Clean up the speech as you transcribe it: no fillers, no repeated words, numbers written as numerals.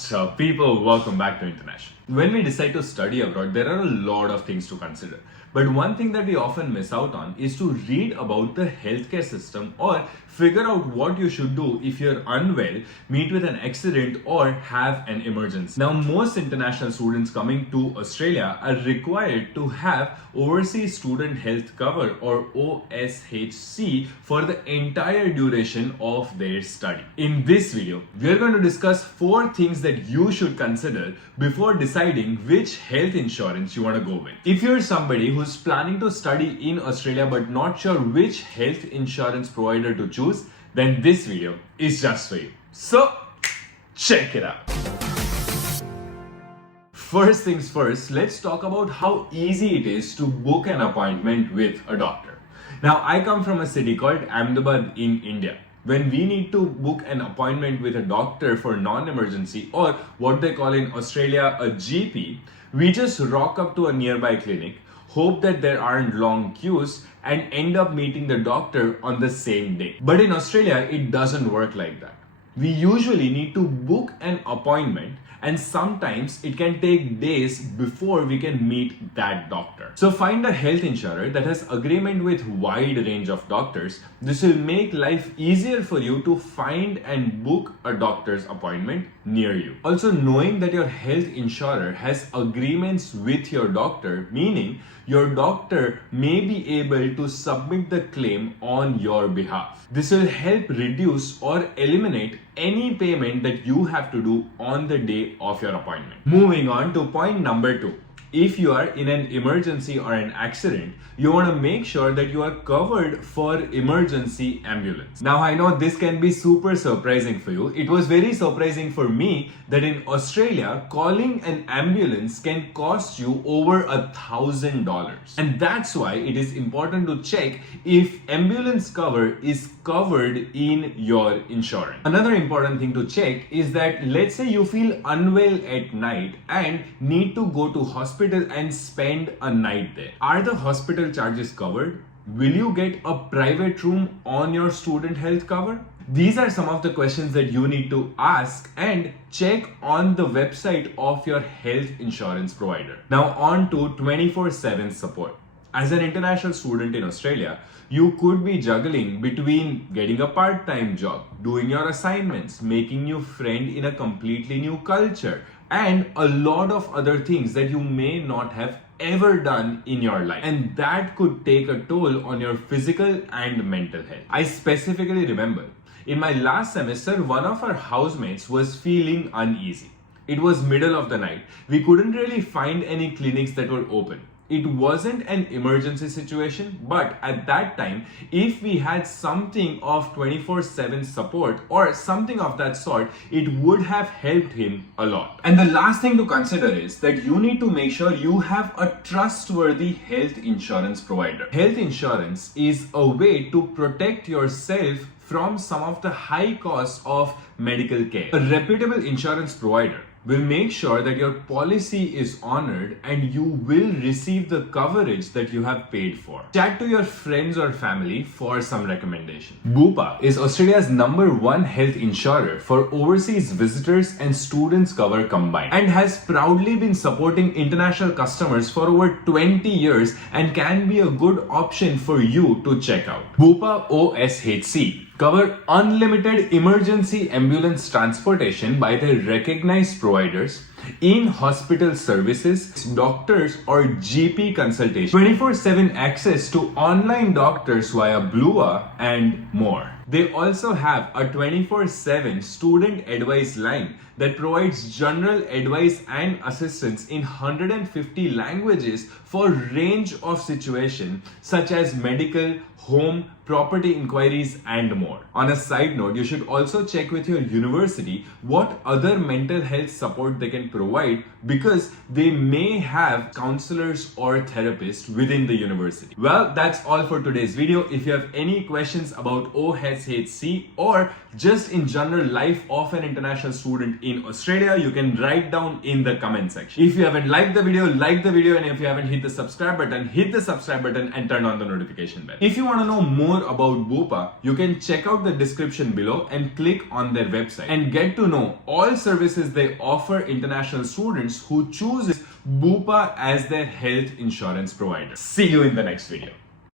What's up, people? Welcome back to International. When we decide to study abroad, there are a lot of things to consider. But one thing that we often miss out on is to read about the healthcare system or figure out what you should do if you're unwell, meet with an accident, or have an emergency. Now, most international students coming to Australia are required to have Overseas Student Health Cover or OSHC for the entire duration of their study. In this video, we're going to discuss 4 things that you should consider before deciding which health insurance you want to go with. If you're somebody who's planning to study in Australia but not sure which health insurance provider to choose, then this video is just for you. So, check it out. First things first, let's talk about how easy it is to book an appointment with a doctor. Now, I come from a city called Ahmedabad in India. When we need to book an appointment with a doctor for non-emergency, or what they call in Australia a GP, we just rock up to a nearby clinic, hope that there aren't long queues, and end up meeting the doctor on the same day. But in Australia, it doesn't work like that. We usually need to book an appointment, and sometimes it can take days before we can meet that doctor. So find a health insurer that has agreement with wide range of doctors. This will make life easier for you to find and book a doctor's appointment near you. Also, knowing that your health insurer has agreements with your doctor, meaning your doctor may be able to submit the claim on your behalf. This will help reduce or eliminate any payment that you have to do on the day of your appointment. Moving on to point number 2. If you are in an emergency or an accident, you want to make sure that you are covered for emergency ambulance. Now, I know this can be super surprising for you. It was very surprising for me that in Australia, calling an ambulance can cost you over $1,000. And that's why it is important to check if ambulance cover is covered in your insurance. Another important thing to check is that let's say you feel unwell at night and need to go to hospital and spend a night there. Are the hospital charges covered? Will you get a private room on your student health cover? These are some of the questions that you need to ask and check on the website of your health insurance provider. Now on to 24/7 support. As an international student in Australia, you could be juggling between getting a part-time job, doing your assignments, making new friends in a completely new culture, and a lot of other things that you may not have ever done in your life. And that could take a toll on your physical and mental health. I specifically remember in my last semester, one of our housemates was feeling uneasy. It was middle of the night. We couldn't really find any clinics that were open. It wasn't an emergency situation, but at that time, if we had something of 24/7 support or something of that sort, it would have helped him a lot. And the last thing to consider is that you need to make sure you have a trustworthy health insurance provider. Health insurance is a way to protect yourself from some of the high costs of medical care. A reputable insurance provider will make sure that your policy is honored and you will receive the coverage that you have paid for. Chat to your friends or family for some recommendation. Bupa is Australia's #1 health insurer for overseas visitors and students cover combined, and has proudly been supporting international customers for over 20 years and can be a good option for you to check out. Bupa OSHC cover unlimited emergency ambulance transportation by their recognized providers in hospital services, doctors or GP consultation, 24/7 access to online doctors via Blua, and more. They also have a 24/7 student advice line that provides general advice and assistance in 150 languages for range of situations such as medical, home, property inquiries, and more. On a side note, you should also check with your university what other mental health support they can provide, because they may have counselors or therapists within the university. Well, that's all for today's video. If you have any questions about OSHC or just in general life of an international student in Australia, you can write down in the comment section. If you haven't liked the video, like the video, and if you haven't hit the subscribe button, hit the subscribe button and turn on the notification bell. If you want to know more more about Bupa, you can check out the description below and click on their website and get to know all services they offer international students who choose Bupa as their health insurance provider. See you in the next video.